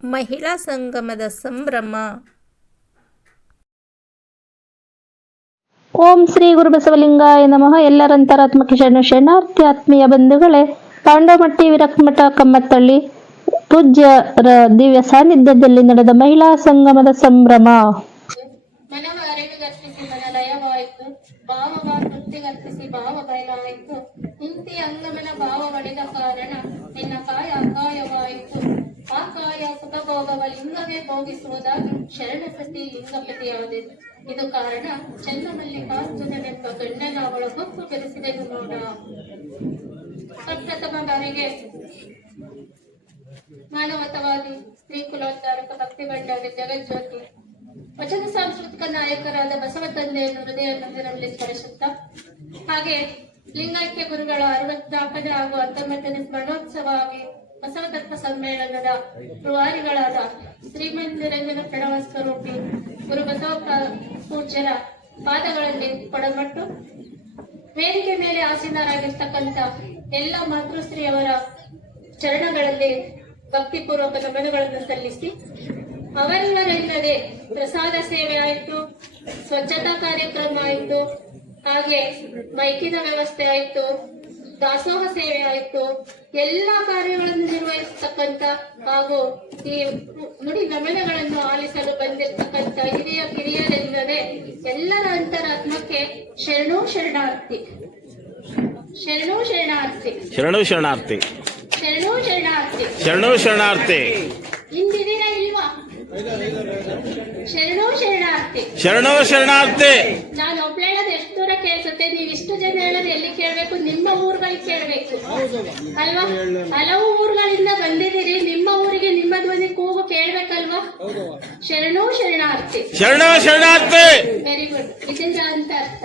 ಮಹಿಳಾ ಸಂಗಮದ ಸಂಭ್ರಮ. ಓಂ ಶ್ರೀ ಗುರು ಬಸವಲಿಂಗಾಯ ನಮಃ. ಎಲ್ಲರಂತರಾತ್ಮಕ ಶರಣ ಶರಣಾರ್ಥಿ ಆತ್ಮೀಯ ಬಂಧುಗಳೇ ಪಾಂಡವಮಟ್ಟಿ ವಿರಕ್ಮಠ ಕಮ್ಮತ್ತಳ್ಳಿ ಪೂಜ್ಯರ ದಿವ್ಯ ಸಾನ್ನಿಧ್ಯದಲ್ಲಿ ನಡೆದ ಮಹಿಳಾ ಸಂಗಮದ ಸಂಭ್ರಮ. ಭಾವ ತೃಪ್ತಿಗರ್ಪಿಸಿ ಭಾವ ಬಯಲಾಯಿತು. ಇಂತಿ ಅಂಗಮನ ಭಾವ ಒಡೆದ ಕಾರಣ ನಿನ್ನ ಕಾಯ ಆ ಸುಖಭೋಗವ ಲಿಂಗವೇ ಭೋಗಿಸುವುದಾಗಿ ಶರಣಪತಿ ಲಿಂಗಪತಿಯಾದೆ ಇದು ಕಾರಣ ಚನ್ನಮಲ್ಲಿಕಾರ್ಜುನನೆಂಬ ಗಂಡನ ಅವಳ ಹೊತ್ತು ಬೆರೆಸಿದೆನು ನೋಡ. ಪ್ರಪ್ರಥಮ ಬಾರಿಗೆ ಮಾನವತವಾದಿ ಸ್ತ್ರೀ ಕುಲೋದ್ಧಾರಕ ಜಗಜ್ಯೋತಿ, ವಚನ ಸಾಂಸ್ಕೃತಿಕ ನಾಯಕರಾದ ಬಸವ ತಂದೆಯನ್ನು ಹೃದಯ ಮಂದಿರದಲ್ಲಿ ಸ್ಮರಿಸುತ್ತಾ. ಹಾಗೆ ಲಿಂಗೈಕ್ಯ ಗುರುಗಳ ಅರವತ್ನಾಲ್ಕನೇ ಹಾಗೂ ಹತ್ತೊಂಬತ್ತನೇ ಸ್ಮರಣೋತ್ಸವವಾಗಿ ಬಸವ ತತ್ವ ಸಮ್ಮೇಳನದ ಪ್ರವಾರಿಗಳಾದ ಶ್ರೀಮಂತ ನಿರಂಜನ ಪ್ರಣವ ಸ್ವರೂಪಿ ಗುರು ಬಸವ ಪೂಜ್ಯರ ಪಾದಗಳಲ್ಲಿ ಕೊಡಮಟ್ಟು ವೇದಿಕೆ ಮೇಲೆ ಆಸೀನರಾಗಿರ್ತಕ್ಕಂಥ ಎಲ್ಲ ಮಾತೃಶ್ರೀಯವರ ಚರಣಗಳಲ್ಲಿ ಭಕ್ತಿಪೂರ್ವಕ ನಮನಗಳನ್ನು ಸಲ್ಲಿಸಿ ಅವರಿವರಿಲ್ಲದೆ ಪ್ರಸಾದ ಸೇವೆ ಆಯಿತು, ಸ್ವಚ್ಛತಾ ಕಾರ್ಯಕ್ರಮ ಆಯಿತು, ಹಾಗೆ ಮೈಕಿನ ವ್ಯವಸ್ಥೆ ಆಯಿತು. ದಾಸೋಹ ಸೇವೆ ಆಯಿತು. ಎಲ್ಲಾ ಕಾರ್ಯಗಳನ್ನು ನಿರ್ವಹಿಸತಕ್ಕಂತ ಹಾಗೂ ಈ ನುಡಿ ಗಮನಗಳನ್ನು ಆಲಿಸಲು ಬಂದಿರತಕ್ಕಂತ ಹಿರಿಯ ಕಿರಿಯರೆಂದರೆ ಎಲ್ಲರ ಅಂತರಾತ್ಮಕ್ಕೆ ಶರಣು ಶರಣಾರ್ಥಿ. ಶರಣು ಶರಣಾರ್ಥಿ. ಶರಣು ಶರಣಾರ್ಥಿ. ಶರಣು ಶರಣಾರ್ಥಿ. ಶರಣು ಶರಣಾರ್ಥಿ. ಇಂದಿದ್ದೀರಾ ಇಲ್ವಾ? ಶರಣು ಶರಣಾರ್ಥಿ. ಶರಣೋ ಶರಣಾರ್ಥಿ. ನಾನು ಒಬ್ಳು ಹೇಳೋದು ಎಷ್ಟು ದೂರ ಕೇಳಿಸುತ್ತೆ? ನೀವು ಇಷ್ಟು ಜನ ಹೇಳೋದು ಎಲ್ಲಿ ಕೇಳಬೇಕು? ನಿಮ್ಮ ಊರುಗಳಿಗೆ ಕೇಳಬೇಕು. ಅಲ್ವಾ? ಹಲವು ಊರುಗಳಿಂದ ಬಂದಿದ್ದೀರಿ. ನಿಮ್ಮ ಊರಿಗೆ ನಿಮ್ಮ ಧ್ವನಿ ಕೂಗು ಕೇಳ್ಬೇಕಲ್ವಾ? ಶರಣೋ ಶರಣಾರ್ಥಿ. ಶರಣೋ ಶರಣಾರ್ಥಿ. ವೆರಿ ಗುಡ್ ಇದರಿಂದ ಅಂತ ಅರ್ಥ.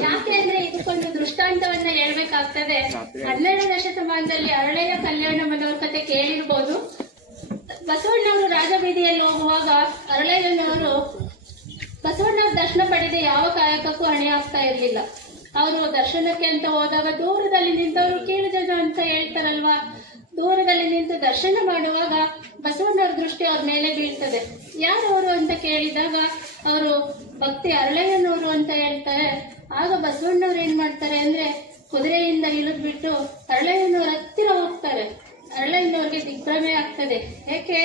ಯಾಕೆ ಅಂದ್ರೆ ಇದಕ್ಕೊಂದು ದೃಷ್ಟಾಂತವನ್ನ ಹೇಳ್ಬೇಕಾಗ್ತದೆ. ಹನ್ನೆರಡನೇ ಶತಮಾನದಲ್ಲಿ ಅರಳೆಯ ಕಲ್ಯಾಣ ಮನೋರ್ಕತೆ ಕೇಳಿರ್ಬೋದು. ಬಸವಣ್ಣವರು ರಾಜಬೀದಿಯಲ್ಲಿ ಹೋಗುವಾಗ ಅರಳೆಯವರು ಬಸವಣ್ಣ ದರ್ಶನ ಪಡೆದ ಯಾವ ಕಾಯಕಕ್ಕೂ ಹಣೆ ಆಗ್ತಾ ಇರಲಿಲ್ಲ. ಅವರು ದರ್ಶನಕ್ಕೆ ಅಂತ ಹೋದಾಗ ದೂರದಲ್ಲಿ ನಿಂತವರು ಕೀಳು ಜನ ಅಂತ ಹೇಳ್ತಾರಲ್ವಾ? ದೂರದಲ್ಲಿ ನಿಂತು ದರ್ಶನ ಮಾಡುವಾಗ ಬಸವಣ್ಣವ್ರ ದೃಷ್ಟಿ ಅವ್ರ ಮೇಲೆ ಬೀಳ್ತದೆ. ಯಾರು ಅವರು ಅಂತ ಕೇಳಿದಾಗ ಅವರು, ಭಕ್ತಿ ಅರಳಯ್ಯನವರು ಅಂತ ಹೇಳ್ತಾರೆ. ಆಗ ಬಸವಣ್ಣವ್ರು ಏನ್ ಮಾಡ್ತಾರೆ ಅಂದ್ರೆ ಕುದುರೆಯಿಂದ ಇಳಿದ್ಬಿಟ್ಟು ಅರಳಯ್ಯನವ್ರ ಹತ್ತಿರ ಹೋಗ್ತಾರೆ. ಅರಳಯ್ಯನವ್ರಿಗೆ ದಿಗ್ಭ್ರಮೆ ಆಗ್ತದೆ. ಯಾಕೆ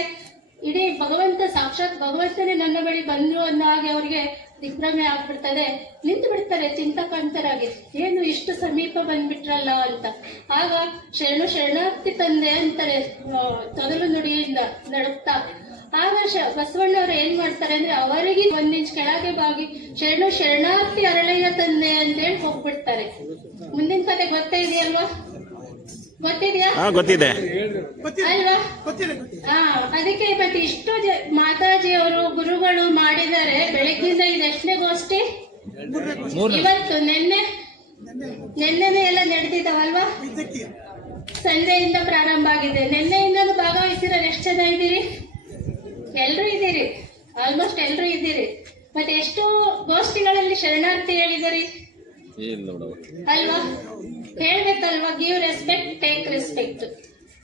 ಇಡೀ ಭಗವಂತ ಸಾಕ್ಷಾತ್ ಭಗವಂತನೇ ನನ್ನ ಬಳಿ ಬಂದ್ರು ಅನ್ನೋ ಹಾಗೆ ಅವ್ರಿಗೆ ದಿಗ್ಭ್ರಮೆ ಆಗ್ಬಿಡ್ತದೆ. ನಿಂತು ಬಿಡ್ತಾರೆ, ಚಿಂತಕಾಂತರಾಗಿ. ಏನು ಇಷ್ಟು ಸಮೀಪ ಬಂದ್ಬಿಟ್ರಲ್ಲ ಅಂತ. ಆಗ ಶರಣು ಶರಣಾರ್ಥಿ ತಂದೆ ಅಂತಾರೆ ತೊಗಲು ನುಡಿಯಿಂದ ನಡುಕ್ತಾ. ಆಗ ಶ ಬಸವಣ್ಣವ್ರು ಏನ್ ಮಾಡ್ತಾರೆ ಅಂದ್ರೆ ಅವರಿಗೆ ಒಂದ್ ಇಂಚ್ ಕೆಳಗೆ ಬಾಗಿ ಶರಣು ಶರಣಾರ್ಥಿ ಅರಳಯ್ಯ ತಂದೆ ಅಂತೇಳಿ ಹೋಗ್ಬಿಡ್ತಾರೆ. ಮುಂದಿನ ಕತೆ ಗೊತ್ತೇ ಇದೆಯಲ್ವಾ? ಗೊತ್ತಿದ್ಯಾ? ಹಾ ಗೊತ್ತಿದೆ. ಅಲ್ವಾ? ಹಾ ಅದಕ್ಕೆ ಮತ್ತೆ ಇಷ್ಟು ಮಾತಾಜಿ ಅವರು ಗುರುಗಳು ಮಾಡಿದ್ದಾರೆ ಬೆಳಗ್ಗಿಂದ ಇದು ಎಷ್ಟನೇ ಗೋಷ್ಠಿ. ಇವತ್ತು ನಿನ್ನೆ ನಿನ್ನೆನೆ ಎಲ್ಲ ನಡೆದಿದ್ದಾವಲ್ವಾ? ಸಂಜೆಯಿಂದ ಪ್ರಾರಂಭ ಆಗಿದೆ. ನಿನ್ನೆಯಿಂದಲೂ ಭಾಗವಹಿಸಿರೋರು ಎಷ್ಟು ಜನ ಇದ್ದೀರಿ? ಎಲ್ಲರೂ ಇದ್ದೀರಿ. ಆಲ್ಮೋಸ್ಟ್ ಎಲ್ಲರೂ ಇದ್ದೀರಿ. ಮತ್ತೆ ಎಷ್ಟು ಗೋಷ್ಠಿಗಳಲ್ಲಿ ಶರಣಾರ್ಥಿ ಹೇಳಿದಿರಿ ಅಲ್ವಾ? ಹೇಳ್ಬೇಕಲ್ವಾ? ಗಿವ್ ರೆಸ್ಪೆಕ್ಟ್ ಟೇಕ್ ರೆಸ್ಪೆಕ್ಟ್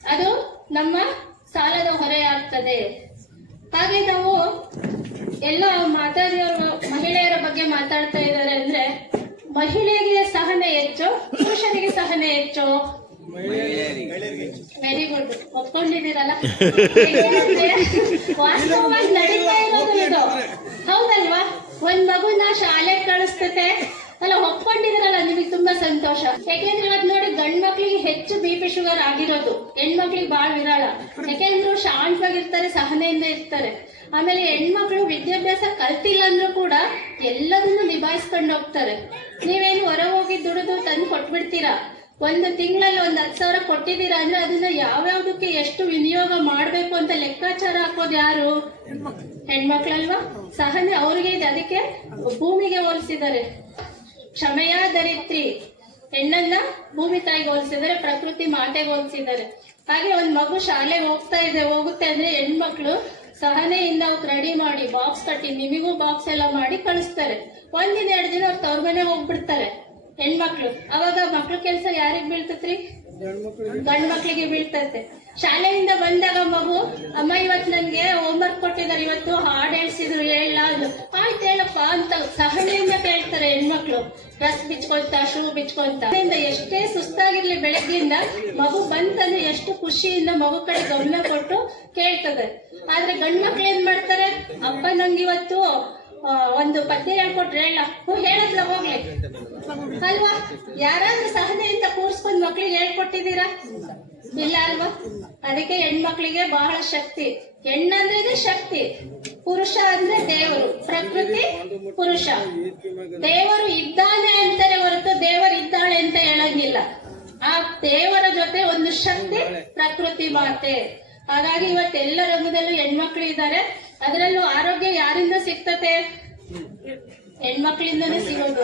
ಅದು ನಮ್ಮ ಸಾಲದ ಹೊರೆ ಆಗ್ತದೆ ಹಾಗೆ ನಾವು ಎಲ್ಲ ಮಾತಾಡಿದವರು ಮಹಿಳೆಯರ ಬಗ್ಗೆ ಮಾತಾಡ್ತಾ ಇದ್ದಾರೆ ಅಂದ್ರೆ, ಮಹಿಳೆಗೆ ಸಹನೆ ಹೆಚ್ಚು, ಪುರುಷನಿಗೆ ಸಹನೆ ಹೆಚ್ಚು. ವೆರಿ ಗುಡ್ ಒಪ್ಕೊಂಡಿದ್ದೀರಲ್ಲ? ವಾಸ್ತವವಾಗಿ ನಡೀತಾ ಇರೋದು ಹೌದಲ್ವಾ? ಒಂದ್ ಮಗುನ ಶಾಲೆ ಕಳಿಸ್ತತೆ ಅಲ್ಲ ಒಪ್ಕೊಂಡಿದ್ರಲ್ಲ ನಿಮಗೆ ತುಂಬಾ ಸಂತೋಷ. ಯಾಕೆಂದ್ರೆ ಇವತ್ತು ನೋಡಿ ಗಂಡ್ ಮಕ್ಳಿಗೆ ಹೆಚ್ಚು ಬಿ ಪಿ ಶುಗರ್ ಆಗಿರೋದು. ಹೆಣ್ಮಕ್ಳಿಗೆ ಬಾಳ್ ವಿರಾಳ. ಯಾಕೆಂದ್ರೆ ಶಾಂತವಾಗಿ ಶಾಂತವಾಗಿರ್ತಾರೆ ಸಹನೆಯಿಂದ ಇರ್ತಾರೆ. ಆಮೇಲೆ ಹೆಣ್ಮಕ್ಳು ವಿದ್ಯಾಭ್ಯಾಸ ಕಲ್ತಿಲ್ಲ ಅಂದ್ರೂ ಕೂಡ ಎಲ್ಲದನ್ನು ನಿಭಾಯಿಸ್ಕೊಂಡು ಹೋಗ್ತಾರೆ. ನೀವೇನು ಹೊರ ಹೋಗಿ ದುಡಿದು ತಂದು ಕೊಟ್ಬಿಡ್ತೀರಾ? ಒಂದು ತಿಂಗಳಲ್ಲಿ ಒಂದ್ ಹತ್ತು ಸಾವಿರ ಕೊಟ್ಟಿದ್ದೀರಾ ಅಂದ್ರೆ ಅದನ್ನ ಯಾವ್ಯಾವ್ದಕ್ಕೆ ಎಷ್ಟು ವಿನಿಯೋಗ ಮಾಡ್ಬೇಕು ಅಂತ ಲೆಕ್ಕಾಚಾರ ಹಾಕೋದು ಯಾರು? ಹೆಣ್ಮಕ್ಳಲ್ವಾ? ಸಹನೆ ಅವ್ರಿಗೆ ಇದೆ. ಅದಕ್ಕೆ ಭೂಮಿಗೆ ಹೋಲಿಸಿದ್ದಾರೆ. ಕ್ಷಮೆಯ ದರಿತ್ರಿ ಹೆಣ್ಣನ್ನ ಭೂಮಿ ತಾಯಿಗೆ ಹೋಲಿಸಿದ್ದಾರೆ ಪ್ರಕೃತಿ ಮಾತೆಗೆ ಹೋಲಿಸಿದ್ದಾರೆ ಹಾಗೆ ಒಂದು ಮಗು ಶಾಲೆಗೆ ಹೋಗ್ತಾ ಇದೆ, ಹೋಗುತ್ತೆ ಅಂದ್ರೆ ಹೆಣ್ಮಕ್ಳು ಸಹನೆಯಿಂದ ಅವ್ರು ರೆಡಿ ಮಾಡಿ ಬಾಕ್ಸ್ ಕಟ್ಟಿ, ನಿಮಿಗೂ ಬಾಕ್ಸ್ ಎಲ್ಲ ಮಾಡಿ ಕಳಿಸ್ತಾರೆ. ಒಂದಿನ ಎರಡು ದಿನ ಅವ್ರು ತವ್ರ ಮನೆ ಹೋಗ್ಬಿಡ್ತಾರೆ ಹೆಣ್ಮಕ್ಳು. ಅವಾಗ ಮಕ್ಳು ಕೆಲಸ ಯಾರಿಗೆ ಬೀಳ್ತತ್ರಿ? ಗಂಡ್ ಮಕ್ಕಳಿಗೆ ಬೀಳ್ತೈತೆ. ಶಾಲೆಯಿಂದ ಬಂದಾಗ ಮಗು, ಅಮ್ಮ, ಇವತ್ತು ನನ್ಗೆ ಹೋಮ್ವರ್ಕ್ ಕೊಟ್ಟಿದ್ದಾರೆ. ಇವತ್ತು ಹಾಡ್ ಹೇಳ್ಸಿದ್ರು. ಹೇಳ ಆಯ್ತು ಹೇಳಪ್ಪ ಅಂತ ಸಹನೆಯಿಂದ ಕೇಳ್ತಾರೆ ಹೆಣ್ಮಕ್ಳು. ಡ್ರೆಸ್ ಬಿಚ್ಕೊಂತ, ಶೂ ಬಿಚ್ಕೊಂತ. ಎಷ್ಟೇ ಸುಸ್ತಾಗಿರ್ಲಿ ಬೆಳಗ್ಗೆಯಿಂದ ಮಗು ಬಂತಂದ್ರೆ ಎಷ್ಟು ಖುಷಿಯಿಂದ ಮಗು ಕಡೆ ಗಮನ ಕೊಟ್ಟು ಕೇಳ್ತದೆ. ಆದ್ರೆ ಗಂಡ್ ಮಕ್ಳು ಏನ್ ಮಾಡ್ತಾರೆ? ಅಪ್ಪ ನಂಗೆ ಇವತ್ತು ಒಂದು ಪದ್ಯ ಹೇಳ್ಕೊಟ್ರೆ ಹೇಳ. ಹೇಳದ್ಲ, ಹೋಗ್ಲಿ. ಅಲ್ವಾ? ಯಾರಾದ್ರೂ ಸಹನೆಯಿಂದ ಕೂರ್ಸ್ಕೊಂಡ್ ಮಕ್ಳಿಗೆ ಹೇಳ್ಕೊಟ್ಟಿದ್ದೀರಾ? ಇಲ್ಲ ಅಲ್ವಾ? ಅದಕ್ಕೆ ಹೆಣ್ಮಕ್ಳಿಗೆ ಬಹಳ ಶಕ್ತಿ. ಹೆಣ್ಣಂದ್ರೆ ಶಕ್ತಿ. ಪುರುಷ ಅಂದ್ರೆ ದೇವರು. ಪ್ರಕೃತಿ ಪುರುಷ. ದೇವರು ಇದ್ದಾನೆ ಅಂತಾರೆ ಹೊರತು ದೇವರು ಇದ್ದಾಳೆ ಅಂತ ಹೇಳಂಗಿಲ್ಲ. ಆ ದೇವರ ಜೊತೆ ಒಂದು ಶಕ್ತಿ, ಪ್ರಕೃತಿ ಮಾತೆ. ಹಾಗಾಗಿ ಇವತ್ತೆಲ್ಲ ರಂಗದಲ್ಲೂ ಹೆಣ್ಮಕ್ಳು ಇದ್ದಾರೆ. ಅದರಲ್ಲೂ ಆರೋಗ್ಯ ಯಾರಿಂದ ಸಿಗ್ತತೆ? ಹೆಣ್ಮಕ್ಳಿಂದನೇ ಸಿಗೋದು.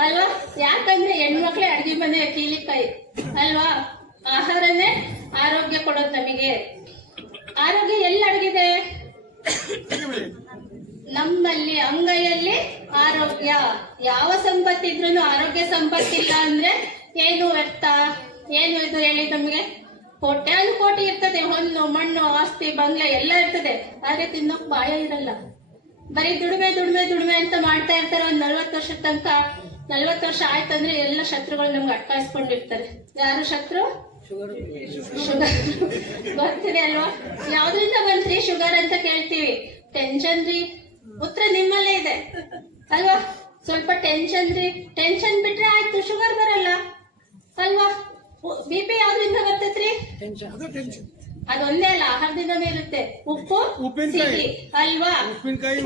ಅಲ್ವಾ? ಯಾಕಂದ್ರೆ ಹೆಣ್ಮಕ್ಳೇ ಅಡುಗೆ ಮನೆ, ಕೀಲಿಕಾಯಿ. ಅಲ್ವಾ? ಆಹಾರನೇ ಆರೋಗ್ಯ ಕೊಡೋದು ನಮಗೆ. ಆರೋಗ್ಯ ಎಲ್ಲಿ ಅಡಗಿದೆ? ನಮ್ಮಲ್ಲಿ, ಅಂಗೈಯಲ್ಲಿ ಆರೋಗ್ಯ. ಯಾವ ಸಂಪತ್ತಿದ್ರು ಆರೋಗ್ಯ ಸಂಪತ್ತಿಲ್ಲ ಅಂದ್ರೆ ಏನು ವ್ಯರ್ಥ ಏನು ಇದು ಹೇಳಿ ನಮ್ಗೆ ಕೋಟ್ಯಾನು ಕೋಟಿ ಇರ್ತದೆ, ಹೊನ್ನು, ಮಣ್ಣು, ಆಸ್ತಿ, ಬಂಗ್ಲೆ ಎಲ್ಲ ಇರ್ತದೆ. ಆದ್ರೆ ತಿನ್ನೋಕ್ ಬಾಯ ಇರಲ್ಲ. ಬರೀ ದುಡಿಮೆ ದುಡಿಮೆ ದುಡಿಮೆ ಅಂತ ಮಾಡ್ತಾ ಇರ್ತಾರೆ. ಒಂದ್ ನಲ್ವತ್ತು ವರ್ಷದ ತನಕ ನಲ್ವತ್ತು ವರ್ಷ ಆಯ್ತಂದ್ರೆ ಎಲ್ಲ ಶತ್ರುಗಳು ನಮ್ಗೆ ಅಟ್ಕಾಯಿಸ್ಕೊಂಡಿರ್ತಾರೆ ಯಾರು ಶತ್ರು? ಶುಗರ್. ಗೊತ್ತಿದೆ ಅಲ್ವಾ? ಯಾವ್ದ್ರಿಂದ ಬಂತ್ರಿ ಶುಗರ್ ಅಂತ ಕೇಳ್ತೀವಿ. ಟೆನ್ಷನ್ ರೀ. ಉತ್ತರ ನಿಮ್ಮಲ್ಲೇ ಇದೆ. ಅಲ್ವಾ? ಸ್ವಲ್ಪ ಟೆನ್ಷನ್ ರೀ. ಟೆನ್ಷನ್ ಬಿಟ್ರೆ ಆಯ್ತು ಶುಗರ್ ಬರಲ್ಲ. ಅಲ್ವಾ? ಬಿ ಪಿ ಯಾವ್ದ್ರಿಂದ ಬರ್ತೈತ್ರಿ? ಅದೊಂದೇ ಅಲ್ಲ ಆಹಾರದಿಂದನೇ ಇರುತ್ತೆ. ಉಪ್ಪು ಉಪ್ಪಿನಕಾಯಿ. ಅಲ್ವಾ?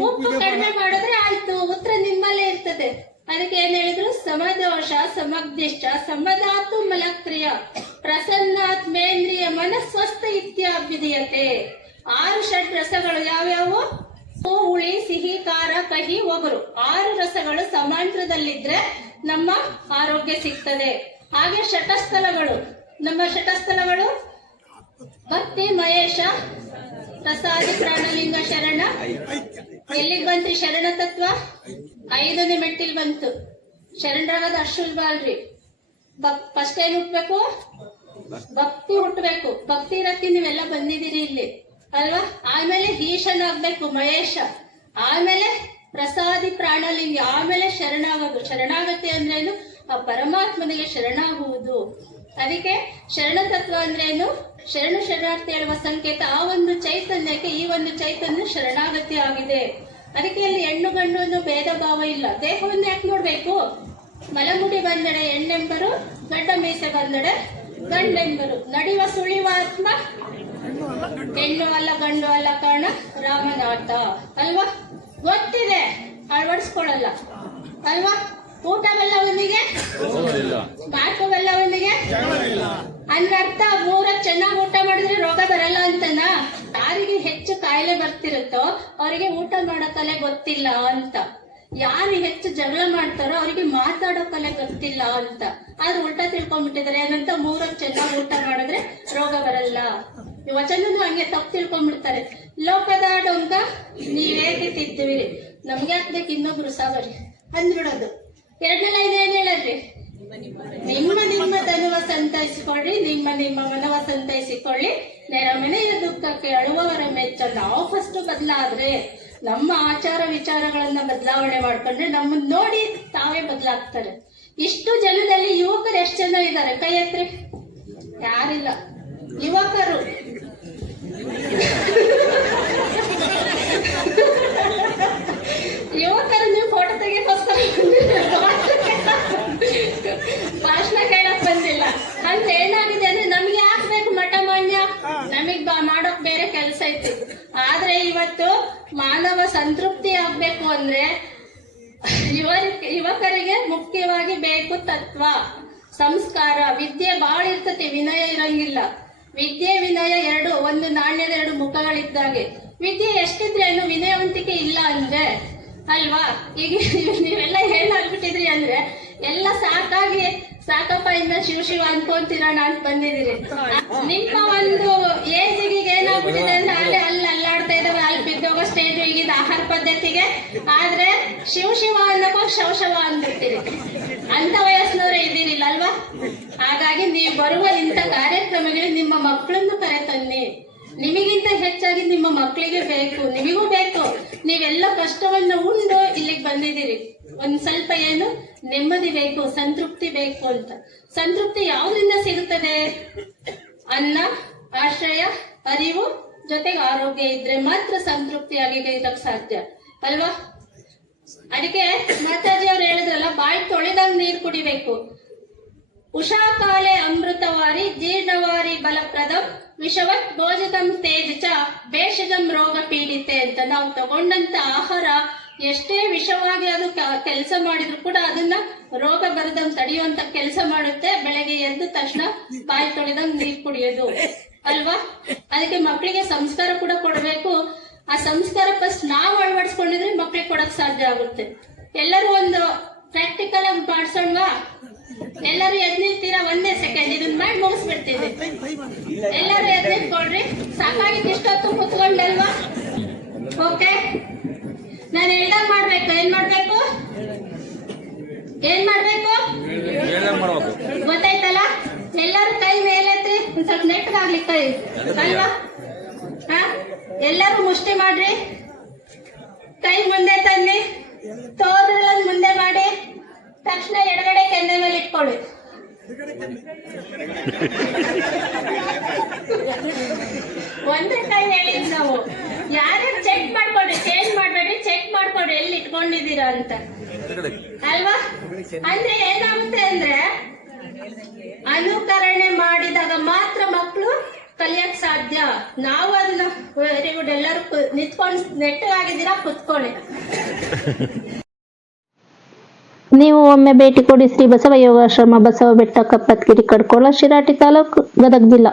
ಉಪ್ಪು ಕಡಿಮೆ ಮಾಡಿದ್ರೆ ಆಯ್ತು ಉತ್ತರ ನಿಮ್ಮಲ್ಲೇ ಇರ್ತದೆ. ಅದಕ್ಕೆ ಏನ್ ಹೇಳಿದ್ರು? ಸಮದೋಷ ಸಮಗ್ದಿಷ್ಟ ಸಮಧಾತು ಮಲಕ್ರಿಯ. ಪ್ರಸನ್ನಾತ್ಮೇಂದ್ರಿಯ ಮನಸ್ವಸ್ಥ ಇತ್ಯಾಭಿಧೀಯತೆ. ಆರು ಷಡ್ ರಸಗಳು ಯಾವ್ಯಾವು? ಹೂ ಹುಳಿ ಸಿಹಿ ಖಾರ ಕಹಿ ಒಗರು. ಆರು ರಸಗಳು ಸಮಾಂತರದಲ್ಲಿದ್ರೆ ನಮ್ಮ ಆರೋಗ್ಯ ಸಿಗ್ತದೆ. ಹಾಗೆ ಶಟಸ್ಥಲಗಳು ನಮ್ಮ ಶಟಸ್ಥಲಗಳು ಭಕ್ತಿ ಮಹೇಶ, ಪ್ರಸಾದಿ ಪ್ರಾಣಲಿಂಗ ಶರಣ. ಎಲ್ಲಿಗ್ ಬಂತ್ರಿ ಶರಣ ತತ್ವ? ಐದನೇ ಮೆಟ್ಟಿಲ್ ಬಂತು. ಶರಣರಾಗದ ಅಷ್ಟುಲ್ಬ ಅಲ್ರಿ ಫಸ್ಟ್ ಏನ್ ಹುಟ್ಬೇಕು? ಭಕ್ತಿ ಹುಟ್ಟಬೇಕು ಭಕ್ತಿ ಇರಕ್ಕೆ ನೀವೆಲ್ಲ ಬಂದಿದ್ದೀರಿ ಇಲ್ಲಿ. ಅಲ್ವಾ? ಆಮೇಲೆ ಈಶನ್ ಆಗ್ಬೇಕು, ಮಹೇಶ. ಆಮೇಲೆ ಪ್ರಸಾದಿ ಪ್ರಾಣಲಿಂಗ, ಆಮೇಲೆ ಶರಣಾಗೋದು. ಶರಣಾಗತಿ ಅಂದ್ರೆ ಏನು? ಆ ಪರಮಾತ್ಮನಿಗೆ ಶರಣಾಗುವುದು. ಅದಕ್ಕೆ ಶರಣ ತತ್ವ ಅಂದ್ರೇನು ಶರಣು ಶರಣಾರ್ಥಿ ಹೇಳುವ ಸಂಕೇತ ಆ ಒಂದು ಚೈತನ್ಯಕ್ಕೆ ಈ ಒಂದು ಚೈತನ್ಯ ಶರಣಾಗತಿ ಆಗಿದೆ. ಅದಕ್ಕೆ ಇಲ್ಲಿ ಹೆಣ್ಣು ಗಂಡು ಅನ್ನೋ ಭೇದ ಭಾವ ಇಲ್ಲ. ದೇಹವನ್ನು ಯಾಕೆ ನೋಡ್ಬೇಕು? ಮಲಮುಡಿ ಬಂದಡೆ ಹೆಣ್ಣೆಂಬರು ಗಡ್ಡ ಮೀಸೆ ಬಂದಡೆ ಗಂಡೆಂಬರು. ನಡೆಯುವ ಸುಳಿವ ಆತ್ಮ? ಹೆಣ್ಣು ಅಲ್ಲ, ಗಂಡು ಅಲ್ಲ ಕಾರಣ ರಾಮನಾಥ. ಅಲ್ವಾ? ಗೊತ್ತಿದೆ. ಅಳವಡಿಸ್ಕೊಳ್ಳಲ್ಲ. ಅಲ್ವಾ? ಊಟವೆಲ್ಲ ಅವನಿಗೆ ಮಾಟವೆಲ್ಲ ಅವನಿಗೆ ಅನ್ನರ್ಥ ಮೂರ ಚೆನ್ನಾಗಿ ಊಟ ಮಾಡಿದ್ರೆ ರೋಗ ಬರಲ್ಲ ಅಂತನ? ಯಾರಿಗೆ ಹೆಚ್ಚು ಕಾಯಿಲೆ ಬರ್ತಿರುತ್ತೋ ಅವರಿಗೆ ಊಟ ಮಾಡೋಕಲೆ ಗೊತ್ತಿಲ್ಲ ಅಂತ. ಯಾರು ಹೆಚ್ಚು ಜಗಳ ಮಾಡ್ತಾರೋ ಅವರಿಗೆ ಮಾತಾಡೋಕಲೆ ಗೊತ್ತಿಲ್ಲ ಅಂತ. ಆದ್ರೆ ಉಲ್ಟಾ ತಿಳ್ಕೊಂಡ್ಬಿಟ್ಟಿದ್ದಾರೆ ಏನಂತ ಮೂರಕ್ಕೆ ಚೆನ್ನಾಗಿ ಊಟ ಮಾಡಿದ್ರೆ ರೋಗ ಬರಲ್ಲ. ವಚನನು ಹಂಗೆ ತಪ್ಪು ತಿಳ್ಕೊಂಡ್ಬಿಡ್ತಾರೆ. ಲೋಕದ ಡೊಂಕ ನೀವೇಕೆ ತಿದ್ದುವಿರಿ ನಮ್ಗೆ ಹಾಕ್ಬೇಕು ಇನ್ನೊಬ್ರು ಸಾವರಿ? ಅಂದ್ಬಿಡೋದು. ಎರಡನೇ ಲೈನ್ ಏನ್ ಹೇಳಲ್ರಿ ನಿಮ್ಮ ನಿಮ್ಮ ತನುವ ಸಂತೈಸಿಕೊಳ್ಳಿ, ನಿಮ್ಮ ನಿಮ್ಮ ಮನವ ಸಂತೈಸಿಕೊಳ್ಳಿ. ನೆರಮನೆಯ ದುಃಖಕ್ಕೆ ಅಳುವವರ ಮೆಚ್ಚ ನಾವು ಫಸ್ಟ್ ಬದಲಾದ್ರೆ, ನಮ್ಮ ಆಚಾರ ವಿಚಾರಗಳನ್ನ ಬದಲಾವಣೆ ಮಾಡ್ಕೊಂಡ್ರೆ ನಮ್ಮನ್ನ ನೋಡಿ ತಾವೇ ಬದಲಾಗ್ತಾರೆ. ಇಷ್ಟು ಜನದಲ್ಲಿ ಯುವಕರು ಎಷ್ಟು ಜನ ಇದ್ದಾರೆ? ಕೈ ಎತ್ರಿ. ಯಾರಿಲ್ಲ. ಯುವಕರು ನೀವು ಫೋಟೋ ತೆಗಿಯೋಕ್ಕೋಸ್ಕರ ಭಾಷಣ ಕೇಳಕ್ ಬಂದಿಲ್ಲ ಅಂದ್ರೆ ಏನಾಗಿದೆ ಅಂದ್ರೆ ನಮ್ಗೆ ಯಾಕೆ ಬೇಕು ಮಠ ಮಾನ್ಯ ನಮಗ್ ಬ- ಮಾಡೋಕ್ ಬೇರೆ ಕೆಲಸ ಐತಿ ಆದ್ರೆ ಇವತ್ತು ಮಾನವ ಸಂತೃಪ್ತಿ ಆಗ್ಬೇಕು ಅಂದ್ರೆ ಯುವರಿಗೆ ಯುವಕರಿಗೆ ಮುಖ್ಯವಾಗಿ ಬೇಕು ತತ್ವ. ಸಂಸ್ಕಾರ. ವಿದ್ಯೆ ಬಾಳ ಇರ್ತತಿ ವಿನಯ ಇರಂಗಿಲ್ಲ. ವಿದ್ಯೆ ವಿನಯ ಎರಡು ಒಂದು ನಾಣ್ಯದ ಎರಡು ಮುಖಗಳಿದ್ದಾಗೆ. ವಿದ್ಯೆ ಎಷ್ಟಿದ್ರೇನು ವಿನಯವಂತಿಕೆ ಇಲ್ಲ ಅಂದ್ರೆ. ಅಲ್ವಾ? ಈಗ ನೀವೆಲ್ಲ ಏನಾಗ್ಬಿಟ್ಟಿದ್ರಿ ಅಂದ್ರೆ ಎಲ್ಲ ಸಾಕಾಗಿ ಸಾಕಪ್ಪ ಇನ್ನ ಶಿವ ಶಿವ ನಾನ್ ಅಂತ ಬಂದಿದ್ದೀರಿ. ನಿಮ್ಮ ಒಂದು ಏಜಿಗೆ ಏನಾಗ್ಬಿಟ್ಟಿದೆ ಅಂದ್ರೆ ಅಲ್ಲೇ ಅಲ್ಲಿ ಅಲ್ಲಾಡ್ತಾ ಇದಾವೆ ಅಲ್ಲಿ ಬಿದ್ದೋಗೋ ಸ್ಟೇಜ್ ಈಗಿನ ಪದ್ಧತಿಗೆ ಆದ್ರೆ ಶಿವ ಶಿವ ಅನ್ನಕ್ಕೋ ಶವ ಶವ ಅಂದ್ಬಿಡ್ತೀರಿ. ಅಂತ ವಯಸ್ಸಿನವ್ರೆ ಇದ್ದೀರಿಲ್ಲ ಅಲ್ವಾ? ಹಾಗಾಗಿ ನೀವು ಬರುವ ಇಂಥ ಕಾರ್ಯಕ್ರಮಗಳಿಗೆ ನಿಮ್ಮ ಮಕ್ಕಳನ್ನು ಕರೆ ತನ್ನಿ ನಿಮಗಿಂತ ಹೆಚ್ಚಾಗಿ ನಿಮ್ಮ ಮಕ್ಕಳಿಗೆ ಬೇಕು. ನಿಮಗೂ ಬೇಕು. ನೀವೆಲ್ಲ ಕಷ್ಟವನ್ನ ಉಂಡು ಇಲ್ಲಿಗೆ ಬಂದಿದ್ದೀರಿ. ಒಂದ್ ಸ್ವಲ್ಪ ಏನು? ನೆಮ್ಮದಿ ಬೇಕು, ಸಂತೃಪ್ತಿ ಬೇಕು ಅಂತ. ಸಂತೃಪ್ತಿ ಯಾವ್ದ್ರಿಂದ ಸಿಗುತ್ತದೆ? ಅನ್ನ, ಆಶ್ರಯ, ಅರಿವು, ಜೊತೆಗೆ ಆರೋಗ್ಯ ಇದ್ರೆ ಮಾತ್ರ ಸಂತೃಪ್ತಿಯಾಗಿ ಇದಕ್ಕೆ ಸಾಧ್ಯ. ಅಲ್ವಾ? ಅದಕ್ಕೆ ಮಾತಾಜಿ ಅವ್ರು ಹೇಳಿದ್ರಲ್ಲ, ಬಾಯಿ ತೊಳೆದಾಗ ನೀರು ಕುಡಿಬೇಕು. ಉಷಾಕಾಲೆ ಅಮೃತವಾರಿ, ಜೀರ್ಣವಾರಿ ಬಲಪ್ರದಂ, ವಿಷವತ್ ಭೋಜಕಂ ತೇಜ ಚ ರೋಗ ಪೀಡಿತೆ ಅಂತ ನಾವು ತಗೊಂಡಂತ ಆಹಾರ ಎಷ್ಟೇ ವಿಷವಾಗಿ ಅದು ಕೆಲಸ ಮಾಡಿದ್ರು ಕೂಡ ಅದನ್ನ ರೋಗ ಬರದಂಗ್ ತಡೆಯುವಂತ ಕೆಲಸ ಮಾಡುತ್ತೆ. ಬೆಳಗ್ಗೆ ಎದ್ದ ತಕ್ಷಣ ಬಾಯಿ ತೊಳೆದಂಗ್ ನೀರು ಕುಡಿಯೋದು. ಅಲ್ವಾ? ಅದಕ್ಕೆ ಮಕ್ಕಳಿಗೆ ಸಂಸ್ಕಾರ ಕೂಡ ಕೊಡಬೇಕು. ಆ ಸಂಸ್ಕಾರ ಫಸ್ಟ್ ನಾವು ಅಳವಡಿಸ್ಕೊಂಡಿದ್ರೆ ಮಕ್ಳಿಗೆ ಕೊಡಕ್ ಸಾಧ್ಯ ಆಗುತ್ತೆ. ಎಲ್ಲರೂ ಒಂದು ಪ್ರಾಕ್ಟಿಕಲ್ ಆಗಿ ಮಾಡ್ಸೋಣವಾ? ಎಲ್ಲರೂ ಎದ್ ನಿಲ್ತೀರಾ ಒಂದೇ ಸೆಕೆಂಡ್ ಇದನ್ನ ಮಾಡಿ ಮುಗಿಸ್ಬಿಡ್ತೀವಿ ಎಲ್ಲರೂ ಎದ್ ನಿಂತ್ಕೊಳ್ರಿ ಸಾಕಾಗಿ ಇಷ್ಟೊತ್ತು ಕುತ್ಕೊಂಡಲ್ವಾ? ಓಕೆ ನಾನು ಹೇಳ್ದಾಗ ಮಾಡ್ಬೇಕು. ಏನ್ ಮಾಡ್ಬೇಕು? ಏನ್ ಮಾಡ್ಬೇಕು? ಗೊತ್ತಾಯ್ತಲ್ಲ? ಎಲ್ಲರೂ ಕೈ ಮೇಲೆತ್ತಿ ಒಂದ್ ಸ್ವಲ್ಪ ನೆಟ್ಗಾಗ್ಲಿ ಕೈ. ಅಲ್ವಾ? ಎಲ್ಲರೂ ಮುಷ್ಟಿ ಮಾಡ್ರಿ. ಕೈ ಮುಂದೆ ತನ್ನಿ. ತೋರುಗಳನ್ನು ಮುಂದೆ ಮಾಡಿ. ತಕ್ಷಣ ಎಡಗಡೆ ಕೆನ್ನೆ ಮೇಲೆ ಇಟ್ಕೊಳ್ಳಿ. ಒಂದೇ ಕೈ ಹೇಳಿದ್ ನಾವು. ಯಾರ್ಯಾರು ಚೆಕ್ ಮಾಡ್ಕೊಡ್ರಿ ಚೇಂಜ್ ಮಾಡ್ಬೇಡಿ ಚೆಕ್ ಮಾಡ್ಕೊಡ್ರಿ ಎಲ್ಲಿ ಇಟ್ಕೊಂಡಿದ್ದೀರಾ ಅಂತ. ಅಲ್ವಾ? ಅಂದ್ರೆ ಏನಾಗುತ್ತೆ ಅಂದ್ರೆ ಅನುಕರಣೆ ಮಾಡಿದಾಗ ಮಾತ್ರ ಮಕ್ಕಳು ಕಲಿಯಕ್ ಸಾಧ್ಯ? ನಾವು ಅದನ್ನ ವೆರಿ ಗುಡ್ ಎಲ್ಲರೂ ನಿತ್ಕೊಂಡು ನೆಟ್ಟಗಾಗಿದ್ದೀರಾ? ಕುತ್ಕೊಳ್ಳಿ. ನೀವು ಒಮ್ಮೆ ಭೇಟಿ ಕೊಡಿ ಶ್ರೀ ಬಸವ ಯೋಗಾಶ್ರಮ ಬಸವ ಬೆಟ್ಟ ಕಪ್ಪತ್ಗಿರಿ ಕಡ್ಕೋಳ, ಶಿರಾಟಿ ತಾಲೂಕು ಗದಗ ಜಿಲ್ಲಾ